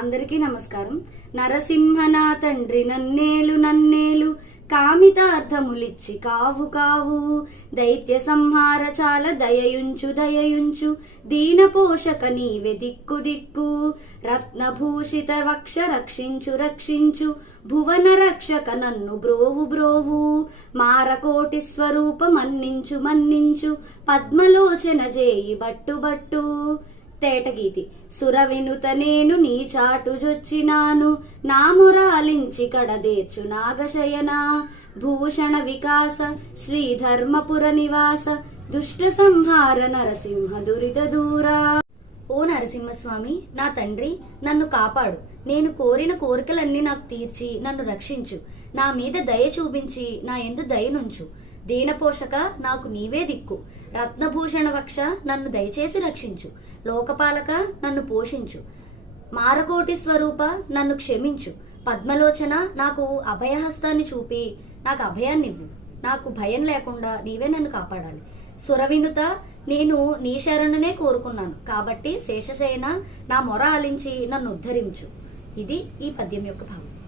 అందరికీ నమస్కారం. నరసింహనా తండ్రి నన్నేలు నన్నేలు కామితార్థములిచ్చి కావు కావు. దైత్య సంహార చాల దయయుంచు దయయుంచు. దీన పోషక నీవే దిక్కు దిక్కు. రత్నభూషిత వక్ష రక్షించు రక్షించు. భువన రక్షక నన్ను బ్రోవు బ్రోవు. మారకోటి స్వరూప మన్నించు మన్నించు. పద్మలోచన జేయి బట్టు బట్టు. తేటగీతి. సురవినుత నేను నీ చాటు జొచ్చినాను నా మురాలించి కడదేర్చు నాగశయన. భూషణ వికాస శ్రీధర్మపుర నివాస దుష్ట సంహార నరసింహ దురిత దూరా. ఓ నరసింహస్వామి నా తండ్రి నన్ను కాపాడు. నేను కోరిన కోరికలన్నీ నాకు తీర్చి నన్ను రక్షించు. నా మీద దయ చూపించి నా ఎందు దయనుంచు దీనపోషక నాకు నీవే దిక్కు. రత్నభూషణ వక్ష నన్ను దయచేసి రక్షించు. లోకపాలక నన్ను పోషించు. మారకోటి స్వరూప నన్ను క్షమించు. పద్మలోచన నాకు అభయహస్తాన్ని చూపి నాకు అభయాన్నివ్వు. నాకు భయం లేకుండా నీవే నన్ను కాపాడాలి. సురవినుత నేను నీ శరణునే కోరుకున్నాను. కాబట్టి శేషశయన నా మొర ఆలించి నన్ను ఉద్ధరించు. ఇది ఈ పద్యం యొక్క భావం.